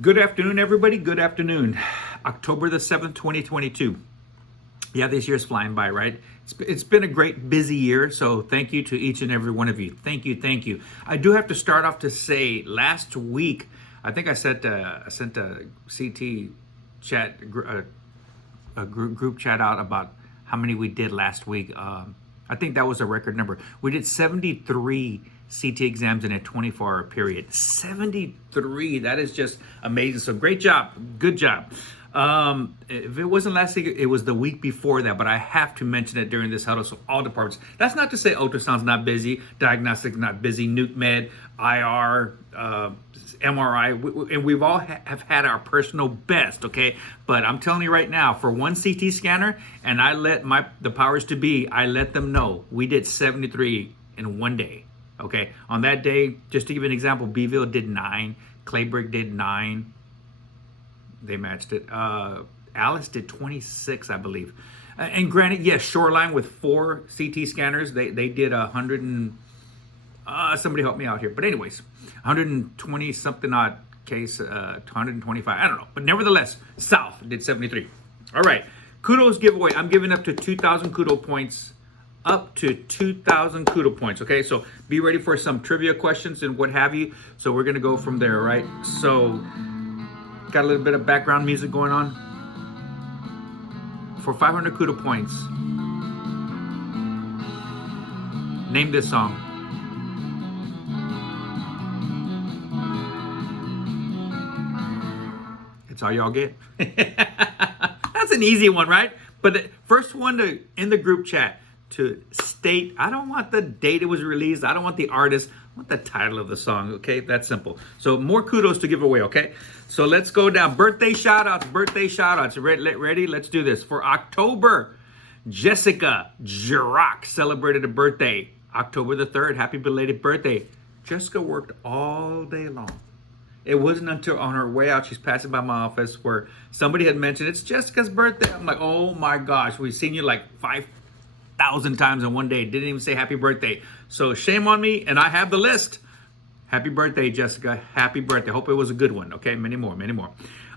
Good afternoon, everybody. Good afternoon. October the 7th, 2022. Yeah, this year's flying by, right? It's been a great, busy year, so thank you to each and every one of you. Thank you, thank you. I do have to start off to say, last week, I think I sent a CT chat, a group chat out about how many we did last week. I think that was a record number. We did 73 CT exams in a 24-hour period. 73, that is just amazing. So great job, good job. If it wasn't last week, it was the week before that, but I have to mention it during this huddle. So all departments. That's not to say ultrasound's not busy, diagnostics not busy, nuke med, IR, MRI, and we've all have had our personal best, okay? But I'm telling you right now, for one CT scanner, and I let the powers to be, I let them know we did 73 in one day, okay? On that day, just to give you an example, Beeville did 9, Claybrick did 9. They matched it. Alice did 26, I believe. And granted, yes, Shoreline with 4 CT scanners, they did 100 and somebody help me out here. But anyways, 120 something odd case, 125. I don't know. But nevertheless, South did 73. All right. Kudos giveaway. I'm giving up to 2,000 kudo points. Up to 2,000 kudo points. Okay, so be ready for some trivia questions and what have you. So we're gonna go from there, right? So got a little bit of background music going on. For 500 kudo points, name this song. It's all y'all get. That's an easy one, right? But the first one in the group chat to state, I don't want the date it was released, I don't want the artist, I want the title of the song, okay? That's simple. So more kudos to give away, okay? So let's go down. Birthday shout-outs. Ready? Let's do this. For October, Jessica Jirac celebrated a birthday. October the 3rd, happy belated birthday. Jessica worked all day long. It wasn't until on her way out, she's passing by my office, where somebody had mentioned, it's Jessica's birthday. I'm like, oh my gosh, we've seen you like 5,000 times in one day. Didn't even say happy birthday. So shame on me, and I have the list. Happy birthday, Jessica. Happy birthday. Hope it was a good one. Okay, many more.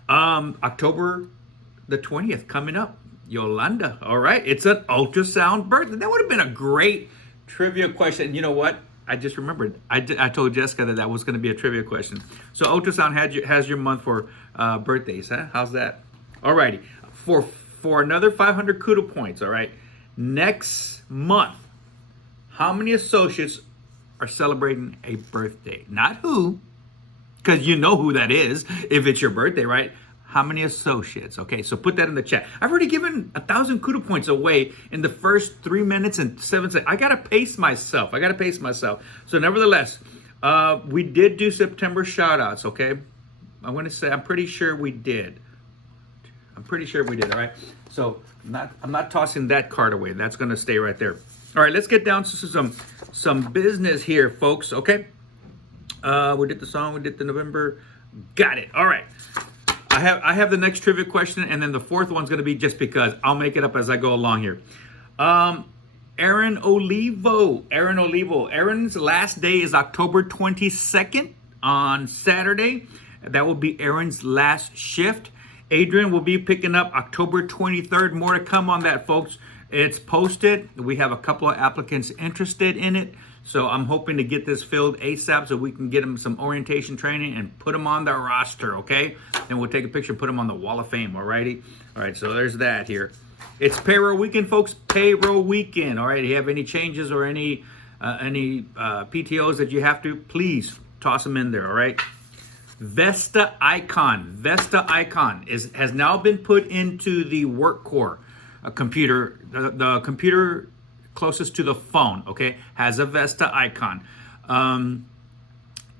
October the 20th coming up. Yolanda. All right, it's an ultrasound birthday. That would have been a great trivia question. You know what? I just remembered. I told Jessica that was going to be a trivia question. So ultrasound has your month for birthdays, huh? How's that? All righty. For another 500 kudo points, all right? Next month, how many associates are celebrating a birthday? Not who, because you know who that is if it's your birthday, right? How many associates? Okay, so put that in the chat. I've already given 1,000 kudo points away in the first 3 minutes and 7 seconds. I gotta pace myself. So nevertheless, we did do September shout outs, okay? I'm pretty sure we did. All right? So I'm not tossing that card away. That's gonna stay right there. All right, let's get down to some business here, folks, okay? We did the song, we did the November. Got it. All right. I have the next trivia question, and then the fourth one's going to be just because. I'll make it up as I go along here. Aaron Olivo. Aaron's last day is October 22nd on Saturday. That will be Aaron's last shift. Adrian will be picking up October 23rd. More to come on that, folks. It's posted. We have a couple of applicants interested in it. So I'm hoping to get this filled ASAP so we can get them some orientation training and put them on the roster, okay? Then we'll take a picture and put them on the Wall of Fame, alrighty? All right, so there's that here. It's payroll weekend, folks. Payroll weekend, all right? If you have any changes or any PTOs that you have to, please toss them in there, all right? Vesta Icon has now been put into the work core computer, the computer closest to the phone, okay, has a Vesta icon.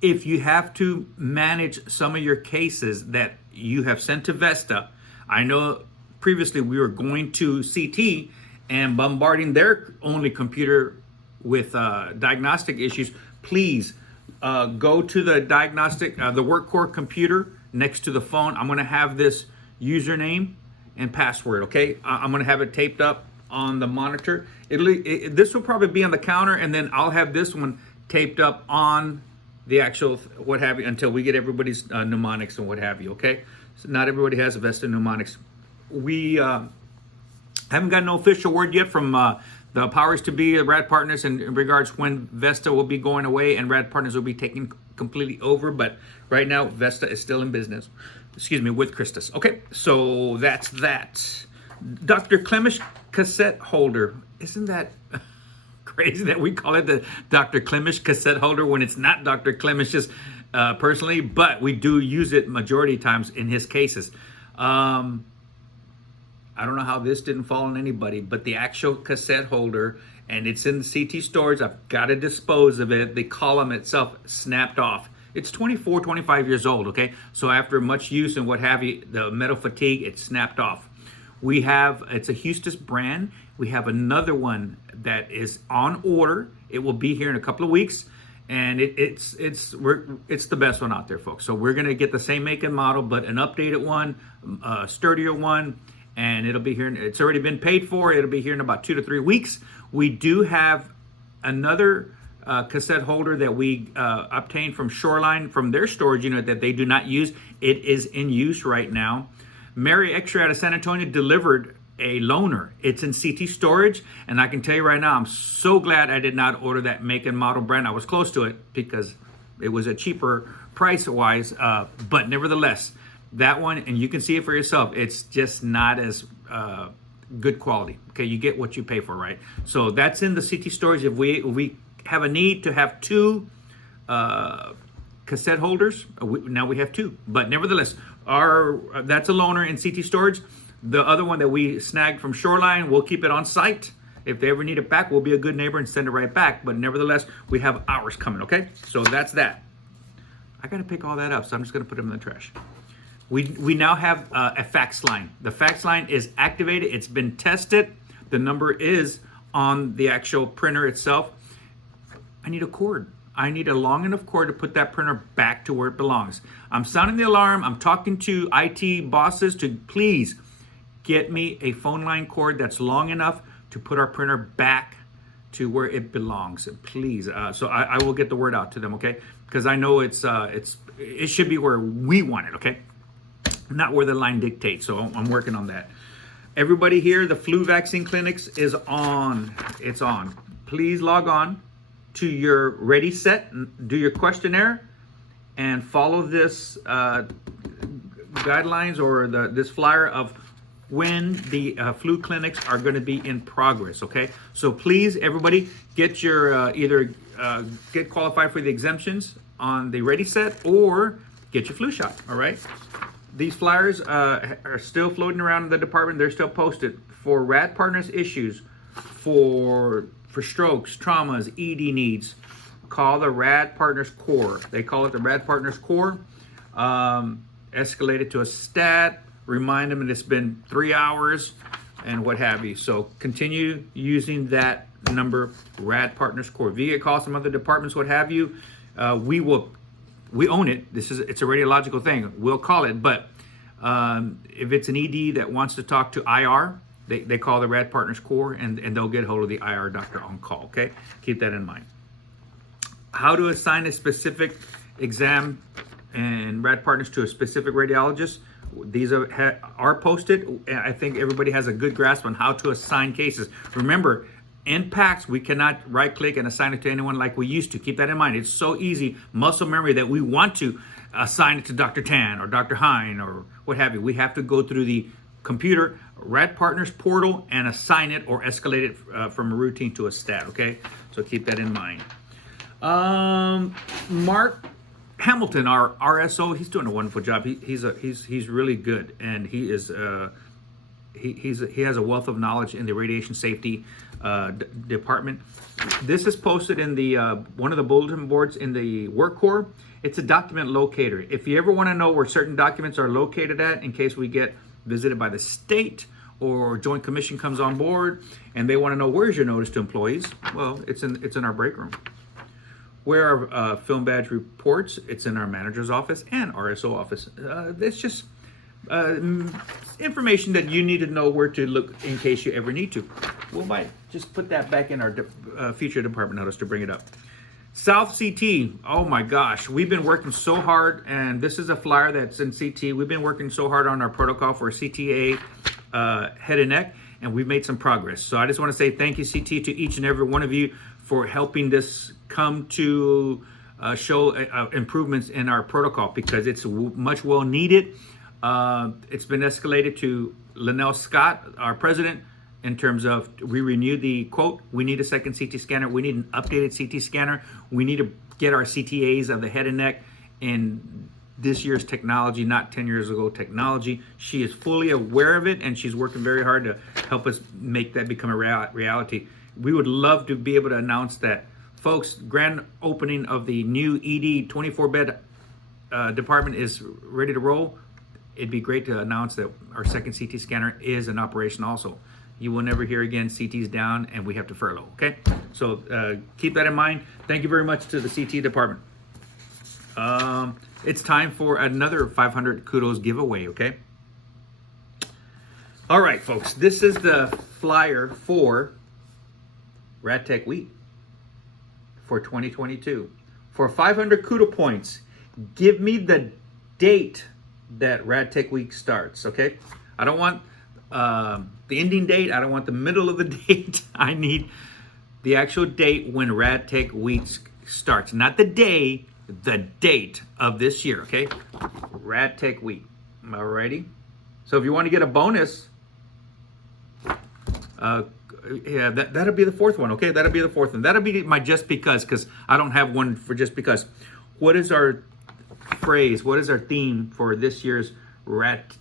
If you have to manage some of your cases that you have sent to Vesta, I know previously we were going to CT and bombarding their only computer with diagnostic issues. Please go to the diagnostic, the work core computer next to the phone. I'm going to have this username and password, okay? I'm going to have it taped up on the monitor. This will probably be on the counter, and then I'll have this one taped up on the actual what have you until we get everybody's mnemonics and what have you. Okay, so not everybody has Vesta mnemonics. We haven't got no official word yet from the powers to be, Rad Partners, in regards when Vesta will be going away and Rad Partners will be taking completely over. But right now, Vesta is still in business. Excuse me, with Christus. Okay, so that's that. Dr. Clemish cassette holder. Isn't that crazy that we call it the Dr. Clemish cassette holder when it's not Dr. Clemish's personally, but we do use it majority times in his cases. I don't know how this didn't fall on anybody, but the actual cassette holder, and it's in the CT storage. I've got to dispose of it. The column itself snapped off. It's 24, 25 years old, okay? So after much use and what have you, the metal fatigue, it snapped off. We have, it's a Hustis brand. We have another one that is on order. It will be here in a couple of weeks. And it's the best one out there, folks. So we're gonna get the same make and model, but an updated one, a sturdier one, and it'll be here. It's already been paid for. It'll be here in about 2 to 3 weeks. We do have another cassette holder that we obtained from Shoreline from their storage unit that they do not use. It is in use right now. Mary X-Ray out of San Antonio delivered a loaner. It's in CT storage, and I can tell you right now, I'm so glad I did not order that make and model brand. I was close to it because it was a cheaper price-wise, but nevertheless, that one, and you can see it for yourself, it's just not as good quality. Okay, you get what you pay for, right? So that's in the CT storage. If we have a need to have 2 cassette holders, now we have 2. But nevertheless, that's a loaner in CT storage. The other one that we snagged from Shoreline, we'll keep it on site. If they ever need it back, we'll be a good neighbor and send it right back. But nevertheless, we have ours coming, okay? So that's that. I got to pick all that up, so I'm just going to put them in the trash. We now have a fax line. The fax line is activated. It's been tested. The number is on the actual printer itself. I need a cord. I need a long enough cord to put that printer back to where it belongs. I'm sounding the alarm. I'm talking to IT bosses to please get me a phone line cord that's long enough to put our printer back to where it belongs. Please. So I will get the word out to them, okay? Because I know it should be where we want it, okay? Not where the line dictates. So I'm working on that. Everybody here, the flu vaccine clinics is on. It's on. Please log on to your Ready Set, do your questionnaire, and follow this guidelines or this flyer of when the flu clinics are going to be in progress. Okay, so please, everybody, get your either get qualified for the exemptions on the Ready Set or get your flu shot. All right. These flyers are still floating around in the department. They're still posted for Rad Partners issues, for strokes, traumas, ED needs. Call the Rad Partners Core. They call it the Rad Partners Core. Escalate it to a stat. Remind them that it's been 3 hours and what have you. So continue using that number, Rad Partners Core. If you get calls from other departments, what have you, we own it. It's a radiological thing. We'll call it. But if it's an ED that wants to talk to IR, they call the Rad Partners Core, and they'll get hold of the IR doctor on call, okay? Keep that in mind. How to assign a specific exam and Rad Partners to a specific radiologist. These are posted. I think everybody has a good grasp on how to assign cases. Remember, in PACS, we cannot right-click and assign it to anyone like we used to. Keep that in mind. It's so easy, muscle memory, that we want to assign it to Dr. Tan or Dr. Hine or what have you. We have to go through the computer Rad Partners portal and assign it or escalate it from a routine to a stat, okay? So keep that in mind. Mark Hamilton, our RSO, he's doing a wonderful job. He's really good, and he has a wealth of knowledge in the radiation safety department. This is posted in the one of the bulletin boards in the work core. It's a document locator. If you ever want to know where certain documents are located at, in case we get visited by the state or Joint Commission comes on board and they want to know where's your notice to employees, well, it's in our break room. Where our film badge reports, it's in our manager's office and RSO office. It's just information that you need to know where to look in case you ever need to. We might just put that back in our future department notice to bring it up. South CT, oh my gosh, we've been working so hard, and this is a flyer that's in CT. We've been working so hard on our protocol for CTA head and neck, and we've made some progress. So I just want to say thank you, CT, to each and every one of you for helping this come to show improvements in our protocol, because it's much well needed. It's been escalated to Linnell Scott, our president, in terms of we renew the quote, we need a second CT scanner, we need an updated CT scanner, we need to get our CTAs of the head and neck in this year's technology, not 10 years ago technology. She is fully aware of it, and she's working very hard to help us make that become a reality. We would love to be able to announce that, folks. Grand opening of the new ED 24-bed department is ready to roll. It'd be great to announce that our second CT scanner is in operation also. You will never hear again CT's down and we have to furlough, okay? So keep that in mind. Thank you very much to the CT department. It's time for another 500 kudos giveaway, okay? All right, folks, this is the flyer for RadTech Week for 2022. For 500 kudo points, give me the date that RadTech Week starts, okay? I don't want the ending date. I don't want the middle of the date. I need the actual date when RadTech Week starts. Not the day, the date of this year, okay? RadTech Week. Alrighty. So if you want to get a bonus, yeah, that'll be the fourth one, okay? That'll be the fourth one. That'll be my just because I don't have one for just because. What is our phrase? What is our theme for this year's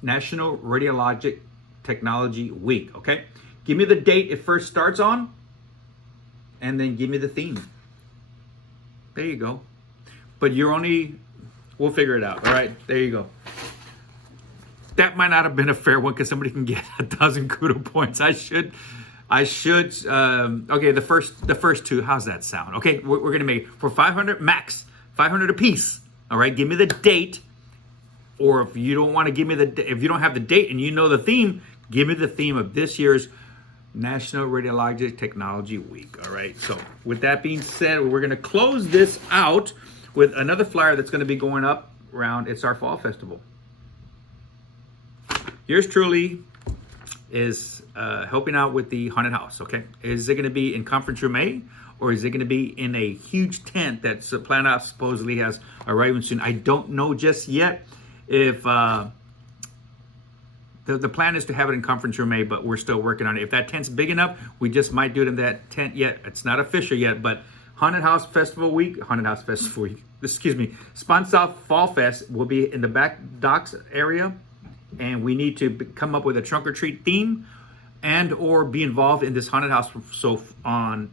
National Radiologic Technology Week, okay? Give me the date it first starts on, and then give me the theme. There you go. But we'll figure it out, all right? There you go. That might not have been a fair one because somebody can get 1,000 kudo points. I should, okay, the first two, how's that sound? Okay, we're gonna make for 500 max, 500 apiece, all right? Give me the date. Or if you don't want to give me if you don't have the date and you know the theme, give me the theme of this year's National Radiologic Technology Week. All right. So with that being said, we're going to close this out with another flyer that's going to be going up around. It's our fall festival. Yours truly is helping out with the haunted house. Okay. Is it going to be in conference room A, or is it going to be in a huge tent that Planet supposedly has arriving soon? I don't know just yet. If the plan is to have it in conference room A, but we're still working on it. If that tent's big enough, we just might do it in that tent yet. It's not official yet, but Haunted House Festival Week, Spawn South Fall Fest will be in the back docks area, and we need to come up with a trunk or treat theme and or be involved in this haunted house. So on,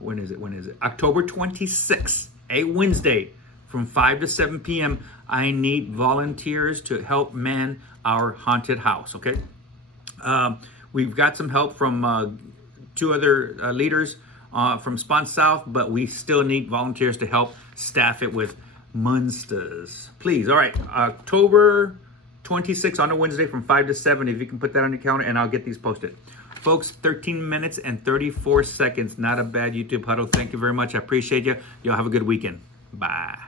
when is it? October 26th, a Wednesday, from 5 to 7 p.m., I need volunteers to help man our haunted house, okay? We've got some help from two other leaders from Spawn South, but we still need volunteers to help staff it with monsters. Please, all right, October 26th on a Wednesday from 5 to 7, if you can put that on your calendar, and I'll get these posted. Folks, 13 minutes and 34 seconds. Not a bad YouTube huddle. Thank you very much. I appreciate you. Y'all have a good weekend. Bye.